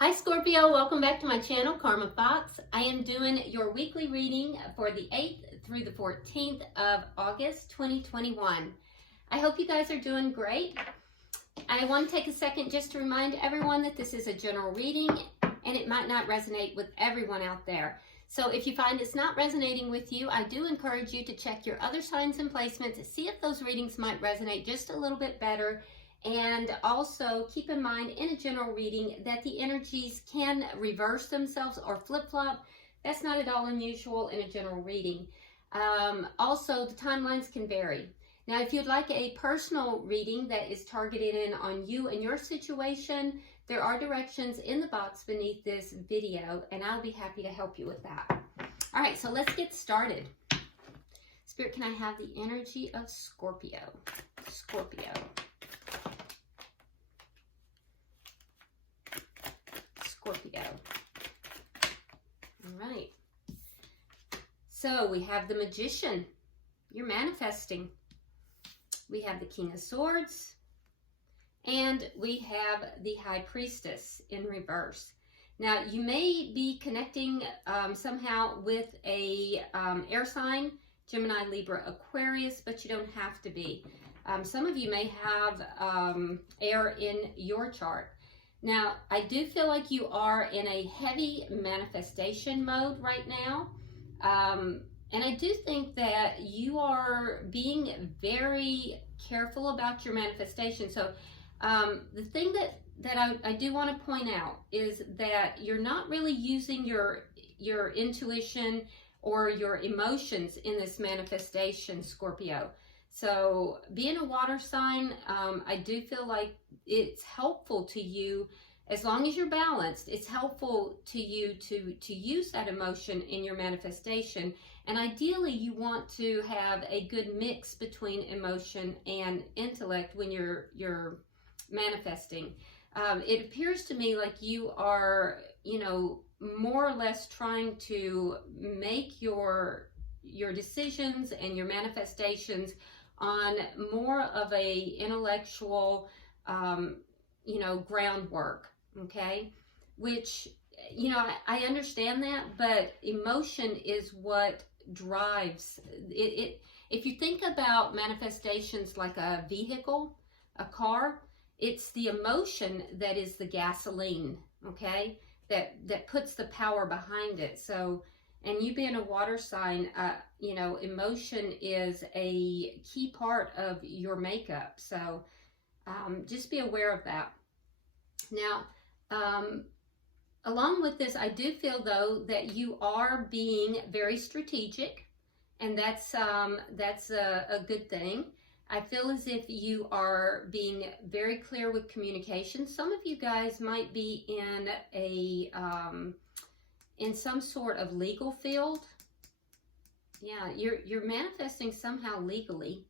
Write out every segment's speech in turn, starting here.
Hi Scorpio, welcome back to my channel, Karma Fox. I am doing your weekly reading for the 8th through the 14th of August 2021. I hope you guys are doing great. I want to take a second just to remind everyone that this is a general reading and it might not resonate with everyone out there. So if you find it's not resonating with you, I do encourage you to check your other signs and placements to see if those readings might resonate just a little bit better. And also keep in mind in a general reading that the energies can reverse themselves or flip-flop. That's not at all unusual in a general reading. Also, the timelines can vary. Now, if you'd like a personal reading that is targeted in on you and your situation, there are directions in the box beneath this video, and I'll be happy to help you with that. All right, so let's get started. Spirit, can I have the energy of Scorpio? Scorpio. Scorpio. All right. So we have the Magician. You're manifesting. We have the King of Swords. And we have the High Priestess in reverse. Now, you may be connecting somehow with a air sign, Gemini, Libra, Aquarius, but you don't have to be. Some of you may have air in your chart. Now, I do feel like you are in a heavy manifestation mode right now. And I do think that you are being very careful about your manifestation. So the thing that I do want to point out is that you're not really using your intuition or your emotions in this manifestation, Scorpio. So being a water sign, I do feel like it's helpful to you, as long as you're balanced, it's helpful to you to use that emotion in your manifestation. And ideally, you want to have a good mix between emotion and intellect when you're manifesting. It appears to me like you are, more or less trying to make your decisions and your manifestations on more of a intellectual, groundwork, okay? Which, I understand that, but emotion is what drives it. If you think about manifestations like a vehicle, a car, it's the emotion that is the gasoline, okay? That puts the power behind it. So, and you being a water sign, emotion is a key part of your makeup. So just be aware of that. Now, along with this, I do feel, though, that you are being very strategic, and that's a good thing. I feel as if you are being very clear with communication. Some of you guys might be in some sort of legal field. Yeah, you're manifesting somehow legally,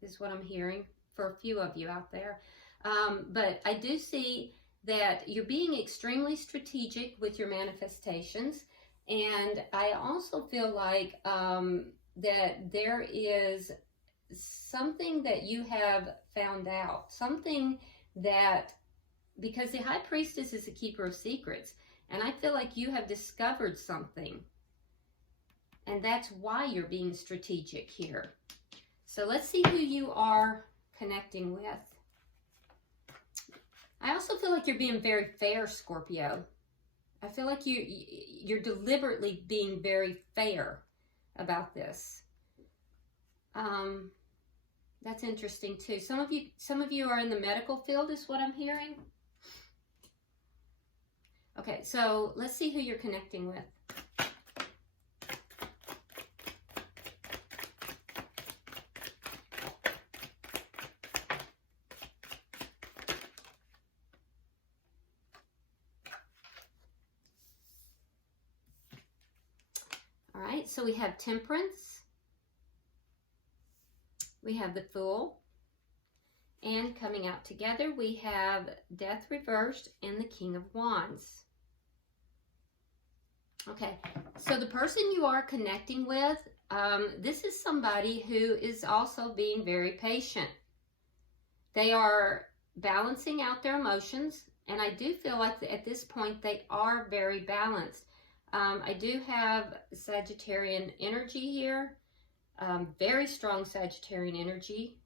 is what I'm hearing for a few of you out there. But I do see that you're being extremely strategic with your manifestations. And I also feel like that there is something that you have found out. Something that, because the High Priestess is a keeper of secrets. And I feel like you have discovered something. And that's why you're being strategic here. So let's see who you are connecting with. I also feel like you're being very fair, Scorpio. I feel like you're deliberately being very fair about this. That's interesting too. Some of you are in the medical field, is what I'm hearing. Okay, so let's see who you're connecting with. All right, so we have Temperance. We have the Fool. And coming out together, we have Death reversed and the King of Wands. Okay, so the person you are connecting with, this is somebody who is also being very patient. They are balancing out their emotions. And I do feel like at this point they are very balanced. I do have Sagittarian energy here, very strong Sagittarian energy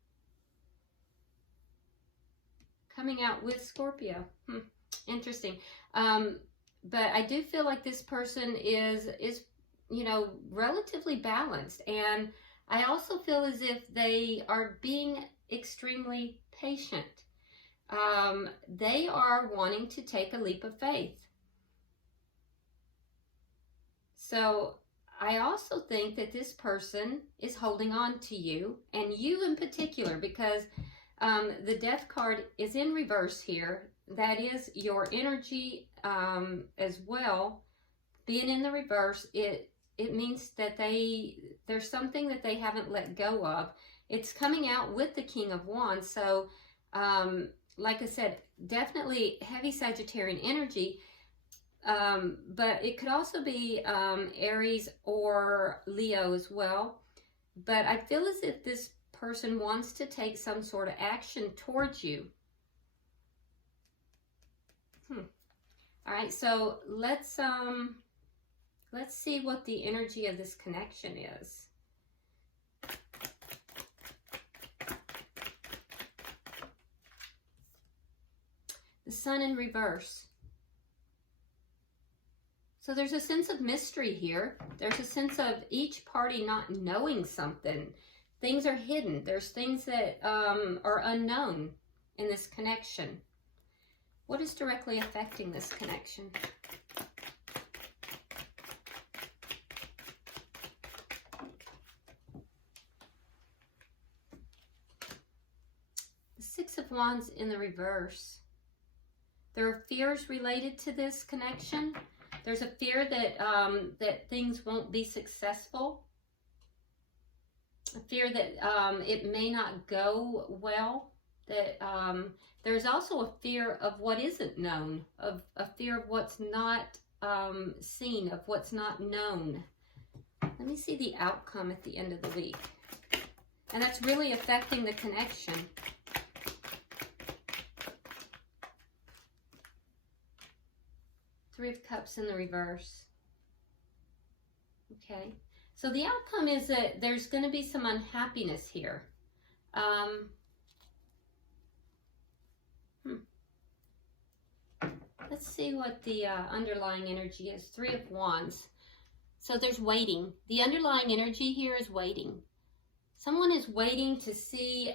coming out with Scorpio. Interesting. But I do feel like this person is, you know, relatively balanced. And I also feel as if they are being extremely patient. They are wanting to take a leap of faith. So I also think that this person is holding on to you, and you in particular, because the Death card is in reverse here. That is your energy as well. Being in the reverse, it means that there's something that they haven't let go of. It's coming out with the King of Wands. So, like I said, definitely heavy Sagittarian energy. But it could also be Aries or Leo as well. But I feel as if this person wants to take some sort of action towards you. All right, so let's see what the energy of this connection is. The Sun in reverse. So there's a sense of mystery here. There's a sense of each party not knowing something. Things are hidden. There's things that are unknown in this connection. What is directly affecting this connection? The Six of Wands in the reverse. There are fears related to this connection. There's a fear that that things won't be successful. A fear that it may not go well. That there's also a fear of what isn't known, of a fear of what's not seen, of what's not known. Let me see the outcome at the end of the week. And that's really affecting the connection. Three of Cups in the reverse. Okay. So the outcome is that there's going to be some unhappiness here. Let's see what the underlying energy is. Three of Wands. So there's waiting. The underlying energy here is waiting. Someone is waiting to see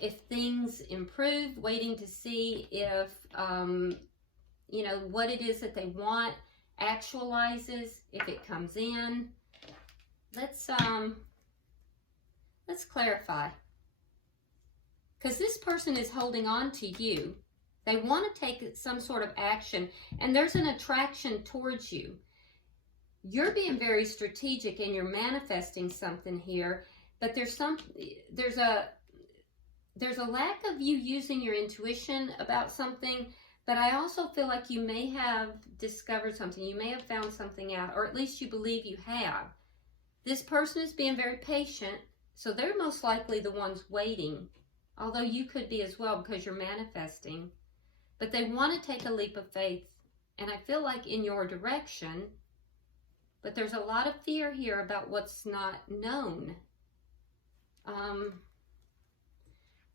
if things improve, waiting to see if, you know, what it is that they want actualizes, if it comes in. Let's clarify. Because this person is holding on to you. They want to take some sort of action, and there's an attraction towards you. You're being very strategic and you're manifesting something here, but there's a lack of you using your intuition about something, but I also feel like you may have discovered something. You may have found something out, or at least you believe you have. This person is being very patient, so they're most likely the ones waiting, although you could be as well because you're manifesting. But they want to take a leap of faith, and I feel like in your direction, but there's a lot of fear here about what's not known.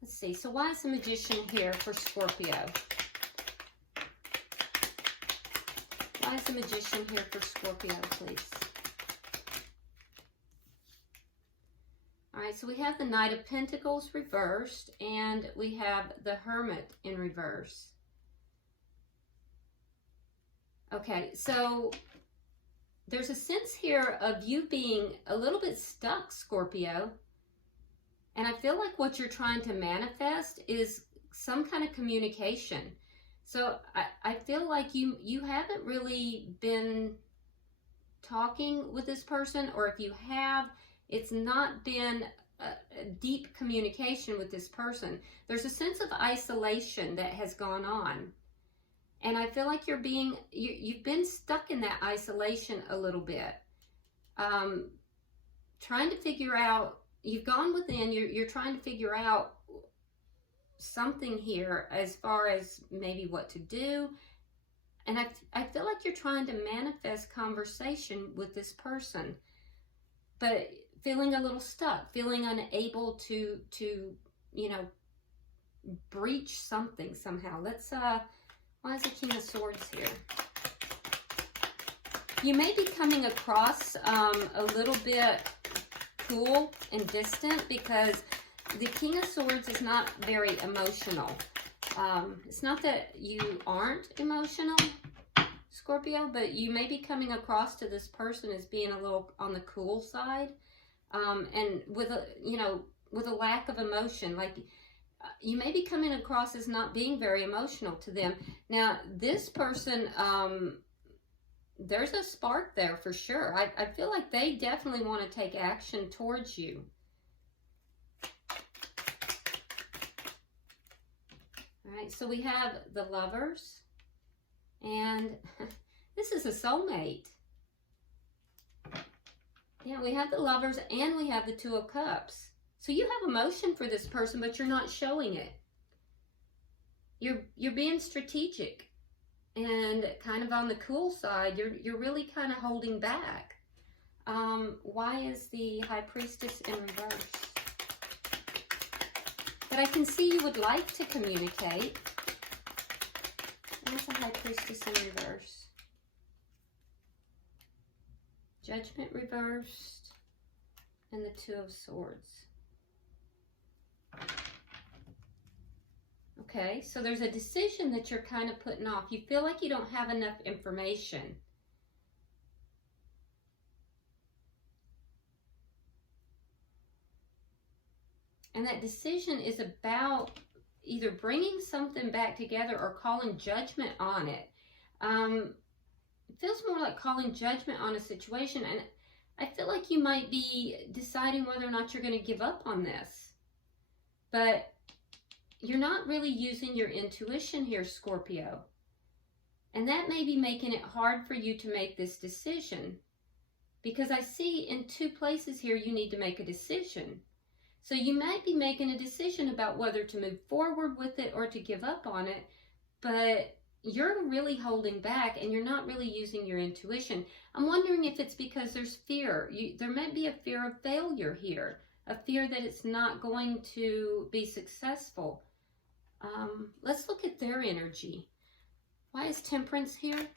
Let's see, so why is the Magician here for Scorpio? Why is the Magician here for Scorpio, please? All right, so we have the Knight of Pentacles reversed, and we have the Hermit in reverse. Okay, so there's a sense here of you being a little bit stuck, Scorpio. And I feel like what you're trying to manifest is some kind of communication. So I feel like you haven't really been talking with this person, or if you have, it's not been a deep communication with this person. There's a sense of isolation that has gone on. And I feel like you've been stuck in that isolation a little bit. Trying to figure out, you've gone within, you're trying to figure out something here as far as maybe what to do. And I feel like you're trying to manifest conversation with this person, but feeling a little stuck, feeling unable to you know, breach something somehow. Let's, why is the King of Swords here? You may be coming across a little bit cool and distant, because the King of Swords is not very emotional. It's not that you aren't emotional, Scorpio, but you may be coming across to this person as being a little on the cool side, and with a, you know, with a lack of emotion. Like, you may be coming across as not being very emotional to them. Now, this person, there's a spark there for sure. I feel like they definitely want to take action towards you. All right, so we have the Lovers, and this is a soulmate. Yeah, we have the Lovers and we have the Two of Cups. So you have emotion for this person, but you're not showing it. You're being strategic and kind of on the cool side. You're really kind of holding back. Why is the High Priestess in reverse? But I can see you would like to communicate. Where's the High Priestess in reverse? Judgment reversed, and the Two of Swords. Okay, so there's a decision that you're kind of putting off. You feel like you don't have enough information. And that decision is about either bringing something back together or calling judgment on it. It feels more like calling judgment on a situation. And I feel like you might be deciding whether or not you're going to give up on this. But you're not really using your intuition here, Scorpio. And that may be making it hard for you to make this decision. Because I see in two places here you need to make a decision. So you might be making a decision about whether to move forward with it or to give up on it. But you're really holding back and you're not really using your intuition. I'm wondering if it's because there's fear. There might be a fear of failure here. A fear that it's not going to be successful. Let's look at their energy. Why is Temperance here?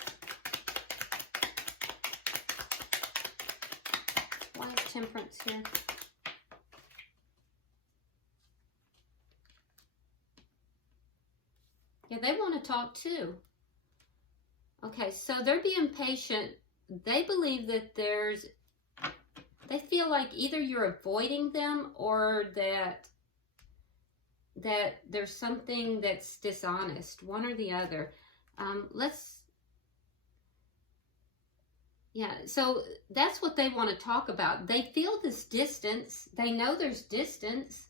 Why is Temperance here? Yeah, they want to talk too. Okay, so they're being patient. They believe that they feel like either you're avoiding them or that there's something that's dishonest, one or the other. So that's what they want to talk about. They feel this distance. They know there's distance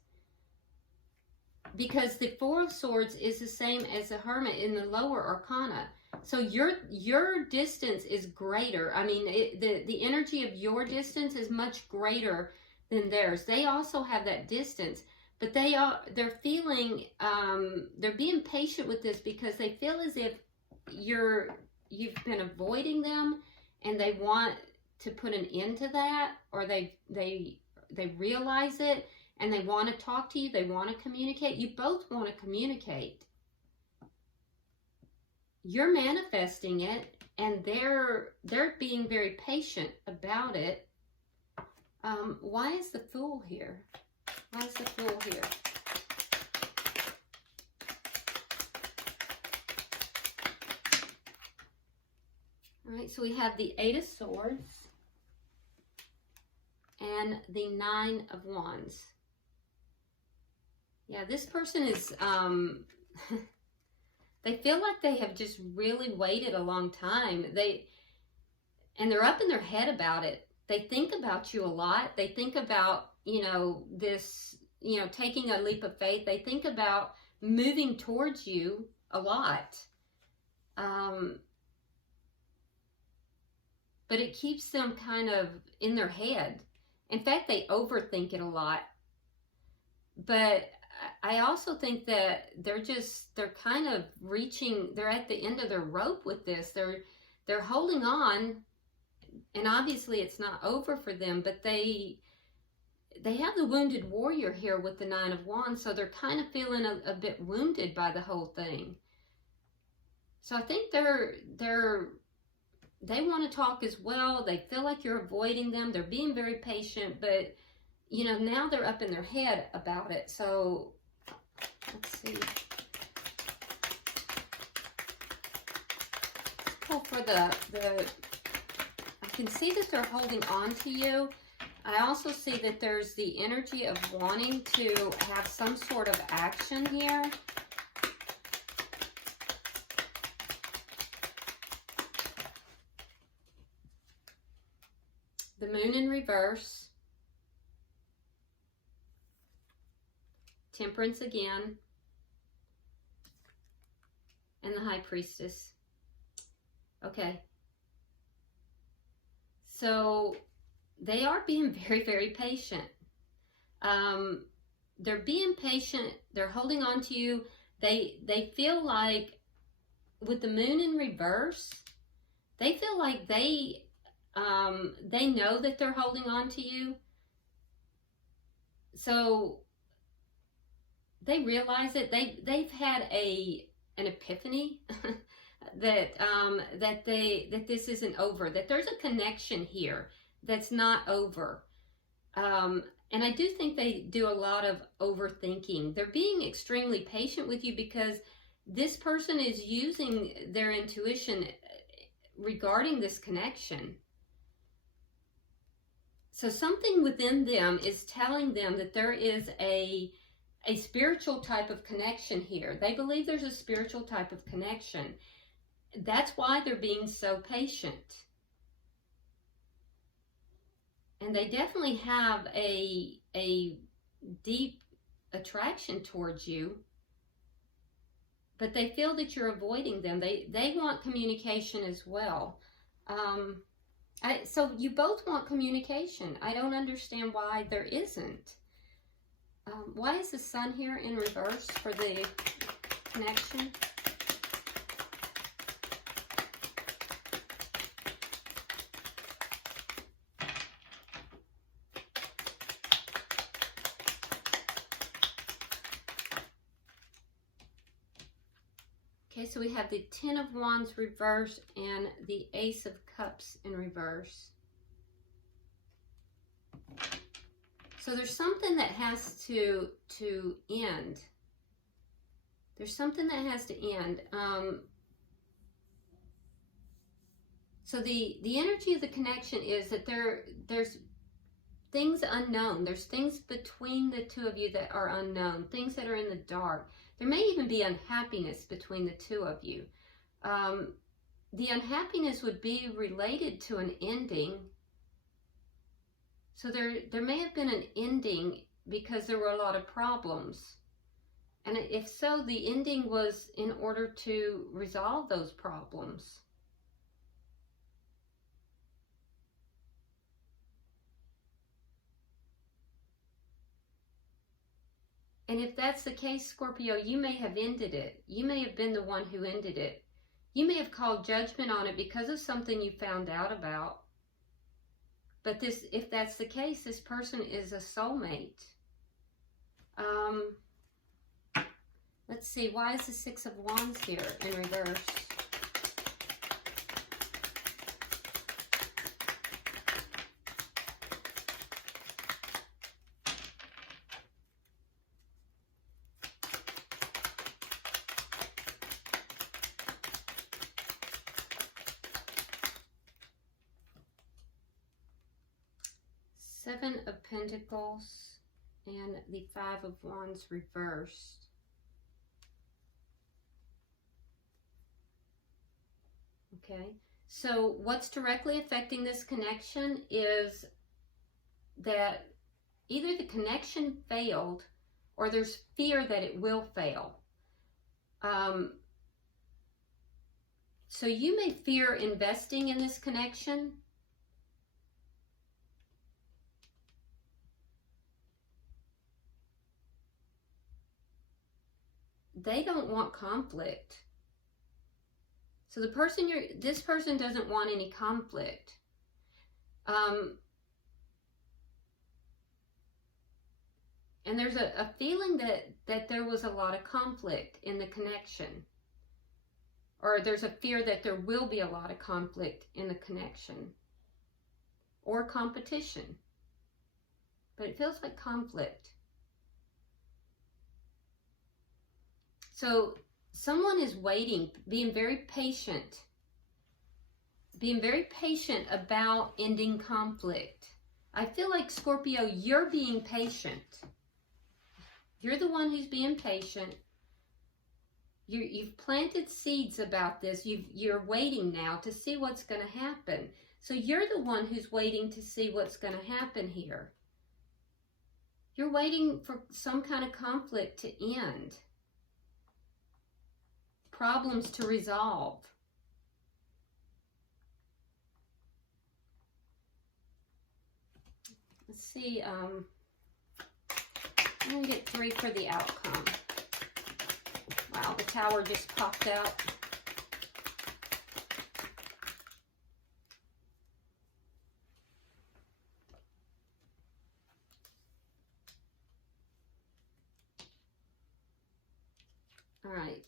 because the Four of Swords is the same as the Hermit in the lower arcana. So your distance is greater. I mean, the energy of your distance is much greater than theirs. They also have that distance, but they're feeling they're being patient with this because they feel as if you've been avoiding them, and they want to put an end to that, or they realize it and they want to talk to you. They want to communicate. You both want to communicate. You're manifesting it, and they're being very patient about it. Why is the Fool here? Why is the Fool here? All right, so we have the Eight of Swords and the Nine of Wands. Yeah, this person is, they feel like they have just really waited a long time. And they're up in their head about it. They think about you a lot. They think about, this, taking a leap of faith. They think about moving towards you a lot. But it keeps them kind of in their head. In fact, they overthink it a lot. But I also think that they're kind of reaching, they're at the end of their rope with this. They're holding on, and obviously it's not over for them, but they have the wounded warrior here with the Nine of Wands, so they're kind of feeling a bit wounded by the whole thing. So I think they want to talk as well. They feel like you're avoiding them. They're being very patient, but you know, now they're up in their head about it. So let's see. Let's pull for the I can see that they're holding on to you. I also see that there's the energy of wanting to have some sort of action here. The Moon in reverse. Temperance again. And the High Priestess. Okay. So they are being very, very patient. They're being patient. They're holding on to you. They feel like with the Moon in reverse, they feel like they know that they're holding on to you. So they realize it. They've had an epiphany that this isn't over. That there's a connection here that's not over. And I do think they do a lot of overthinking. They're being extremely patient with you because this person is using their intuition regarding this connection. So something within them is telling them that there is a spiritual type of connection here. They believe there's a spiritual type of connection. That's why they're being so patient. And they definitely have a deep attraction towards you, but they feel that you're avoiding them. They want communication as well. So you both want communication. I don't understand why there isn't. Why is the Sun here in reverse for the connection? Okay, so we have the Ten of Wands reverse and the Ace of Cups in reverse. So there's something that has to end. There's something that has to end. So the energy of the connection is that there's things unknown. There's things between the two of you that are unknown, things that are in the dark. There may even be unhappiness between the two of you. The unhappiness would be related to an ending. So there may have been an ending because there were a lot of problems. And if so, the ending was in order to resolve those problems. And if that's the case, Scorpio, you may have ended it. You may have been the one who ended it. You may have called judgment on it because of something you found out about. But if that's the case, this person is a soulmate. Let's see, why is the Six of Wands here in reverse? Seven of Pentacles and the Five of Wands reversed. Okay, so what's directly affecting this connection is that either the connection failed or there's fear that it will fail. So you may fear investing in this connection. they don't want conflict. So this person doesn't want any conflict. And there's a feeling that there was a lot of conflict in the connection. Or there's a fear that there will be a lot of conflict in the connection. Or competition. But it feels like conflict. So someone is waiting, being very patient about ending conflict. I feel like, Scorpio, you're being patient. You're the one who's being patient. You've planted seeds about this. You're waiting now to see what's going to happen. So you're the one who's waiting to see what's going to happen here. You're waiting for some kind of conflict to end. Problems to resolve. Let's see. I'm going to get 3 for the outcome. Wow, the Tower just popped out. All right.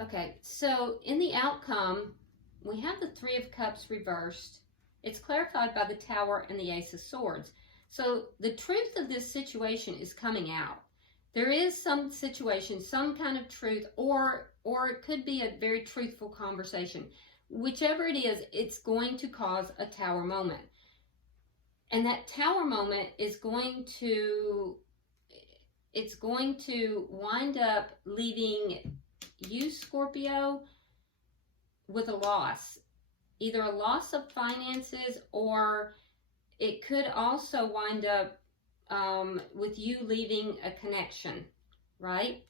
Okay, so in the outcome, we have the 3 of Cups reversed. It's clarified by the Tower and the Ace of Swords. So the truth of this situation is coming out. There is some situation, some kind of truth, or it could be a very truthful conversation. Whichever it is, it's going to cause a Tower moment. And that Tower moment is going to wind up leaving you, Scorpio, with a loss. Either a loss of finances, or it could also wind up with you leaving a connection, right?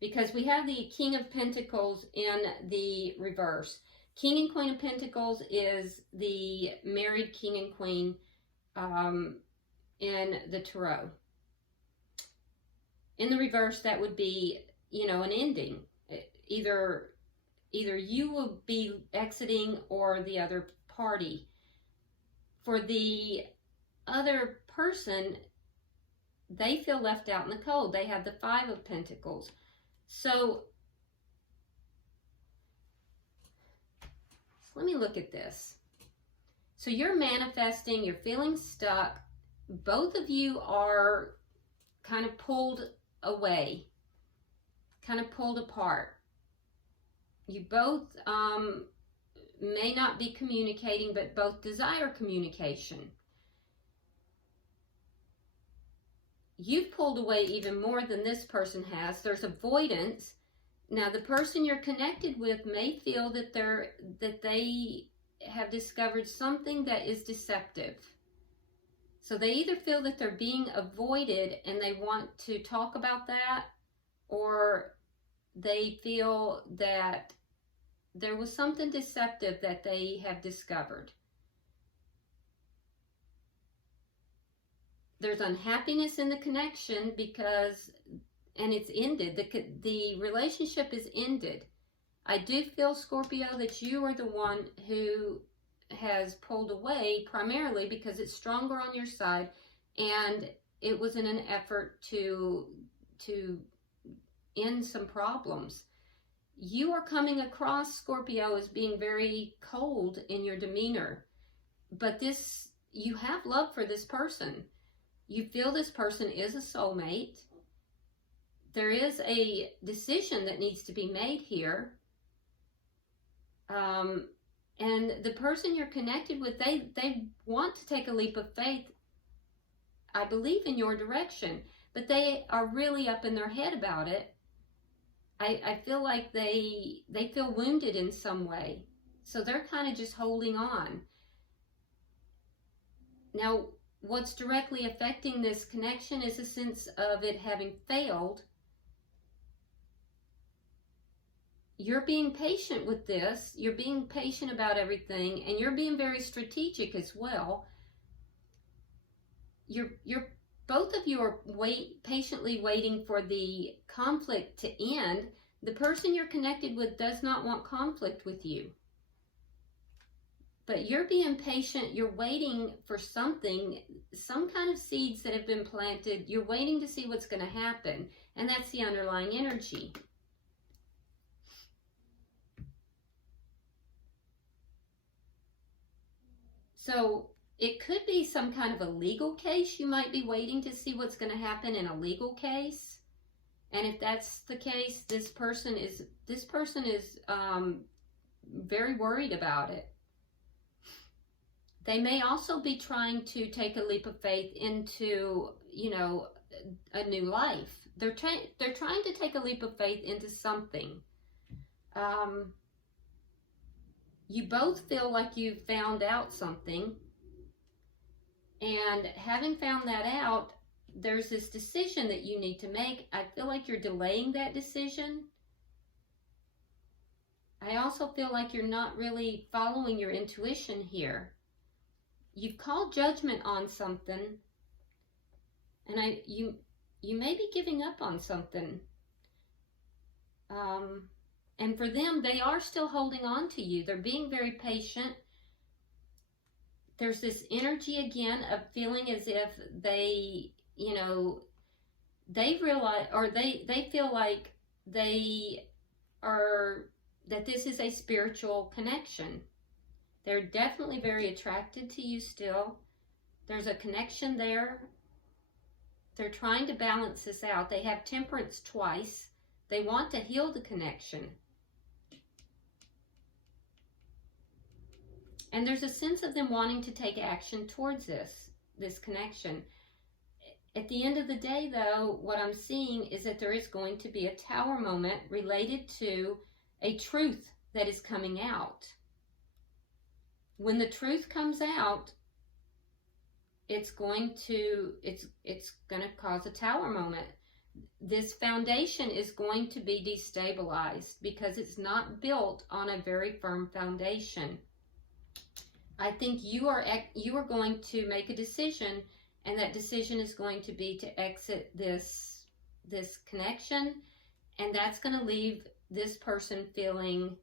Because we have the King of Pentacles in the reverse. King and Queen of Pentacles is the married King and Queen in the Tarot. In the reverse, that would be, you know, an ending. Either you will be exiting or the other party. For the other person, they feel left out in the cold. They have the 5 of Pentacles. So let me look at this. So you're manifesting, you're feeling stuck. Both of you are kind of pulled away, kind of pulled apart. You both may not be communicating, but both desire communication. You've pulled away even more than this person has. There's avoidance. Now, the person you're connected with may feel that they have discovered something that is deceptive. So they either feel that they're being avoided and they want to talk about that, or they feel that there was something deceptive that they have discovered. There's unhappiness in the connection and it's ended. The relationship is ended. I do feel, Scorpio, that you are the one who has pulled away primarily because it's stronger on your side, and it was in an effort to end some problems. You are coming across, Scorpio, as being very cold in your demeanor, but you have love for this person. You feel this person is a soulmate. There is a decision that needs to be made here. And the person you're connected with, they want to take a leap of faith, I believe, in your direction, but they are really up in their head about it. I feel like they feel wounded in some way. So they're kind of just holding on. Now, what's directly affecting this connection is a sense of it having failed. you're being patient with this. You're being patient about everything, and you're being very strategic as well. Both of you are patiently waiting for the conflict to end. The person you're connected with does not want conflict with you. But you're being patient. You're waiting for something, some kind of seeds that have been planted. You're waiting to see what's going to happen. And that's the underlying energy. So it could be some kind of a legal case. You might be waiting to see what's going to happen in a legal case. And if that's the case, this person is very worried about it. They may also be trying to take a leap of faith into, you know, a new life. They're trying to take a leap of faith into something. You both feel like you've found out something. And having found that out, there's this decision that you need to make. I feel like you're delaying that decision. I also feel like you're not really following your intuition here. You've called judgment on something, and you may be giving up on something. And for them, they are still holding on to you. They're being very patient. There's this energy again of feeling as if they, you know, they realize, or they feel like that this is a spiritual connection. They're definitely very attracted to you still. There's a connection there. They're trying to balance this out. They have temperance twice. They want to heal the connection. And there's a sense of them wanting to take action towards this connection. At the end of the day, though, what I'm seeing is that there is going to be a tower moment related to a truth that is coming out. When the truth comes out, it's going to cause a tower moment. This foundation is going to be destabilized because it's not built on a very firm foundation. I think you are going to make a decision, and that decision is going to be to exit this connection, and that's going to leave this person feeling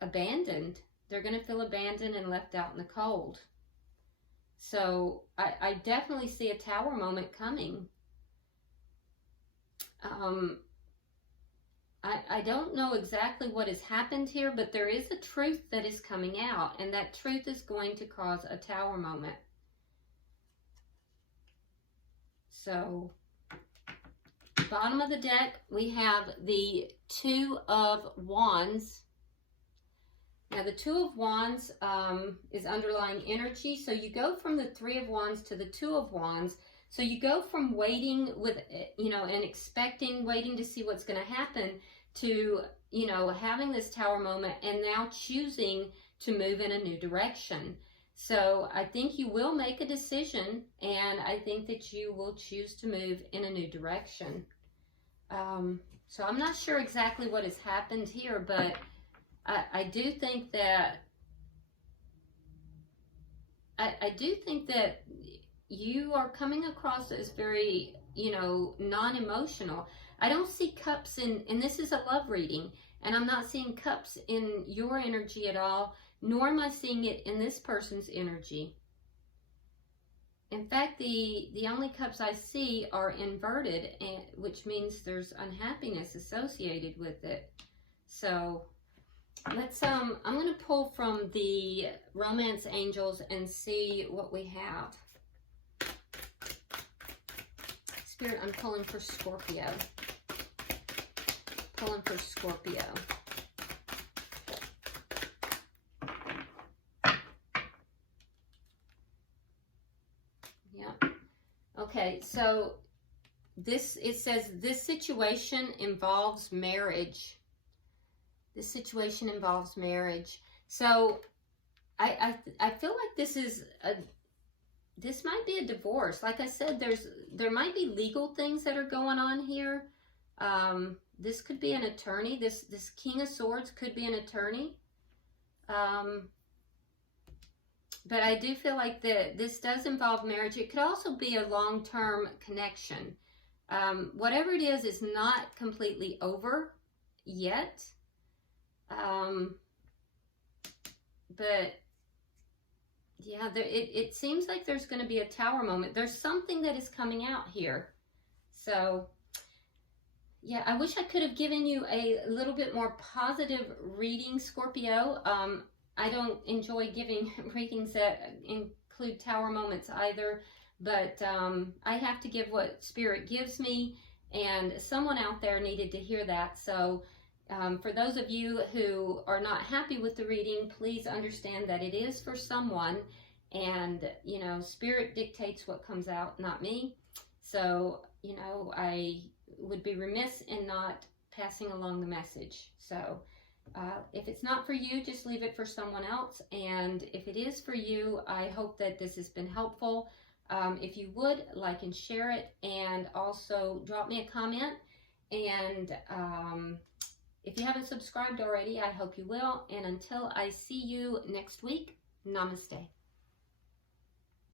abandoned. They're going to feel abandoned and left out in the cold. So I definitely see a tower moment coming. I don't know exactly what has happened here, but there is a truth that is coming out, and that truth is going to cause a tower moment. So, bottom of the deck, we have the Two of Wands. Now, the Two of Wands is underlying energy. So you go from the Three of Wands to the Two of Wands. So you go from waiting with, you know, and expecting, waiting to see what's going to happen to, you know, having this tower moment and now choosing to move in a new direction. So I think you will make a decision, and I think that you will choose to move in a new direction. So I'm not sure exactly what has happened here, but I do think that you are coming across as very, you know, non-emotional. I don't see cups and this is a love reading, and I'm not seeing cups in your energy at all, nor am I seeing it in this person's energy. In fact, the only cups I see are inverted, which means there's unhappiness associated with it. So let's I'm going to pull from the Romance Angels and see what we have. Spirit, I'm pulling for Scorpio. Pulling for Scorpio. Yeah. Okay, so it says this situation involves marriage. This situation involves marriage. So I feel like this might be a divorce. Like I said, there might be legal things that are going on here. This could be an attorney. This King of Swords could be an attorney. But I do feel like this does involve marriage. It could also be a long-term connection. Whatever it is not completely over yet. But yeah, it seems like there's going to be a Tower moment. There's something that is coming out here. So yeah, I wish I could have given you a little bit more positive reading, Scorpio. I don't enjoy giving readings that include Tower moments either, but I have to give what Spirit gives me, and someone out there needed to hear that. So for those of you who are not happy with the reading, please understand that it is for someone, and, you know, Spirit dictates what comes out, not me. So, you know, I would be remiss in not passing along the message. So if it's not for you, just leave it for someone else. And if it is for you, I hope that this has been helpful. If you would, like and share it, and also drop me a comment. And if you haven't subscribed already, I hope you will. And until I see you next week, namaste.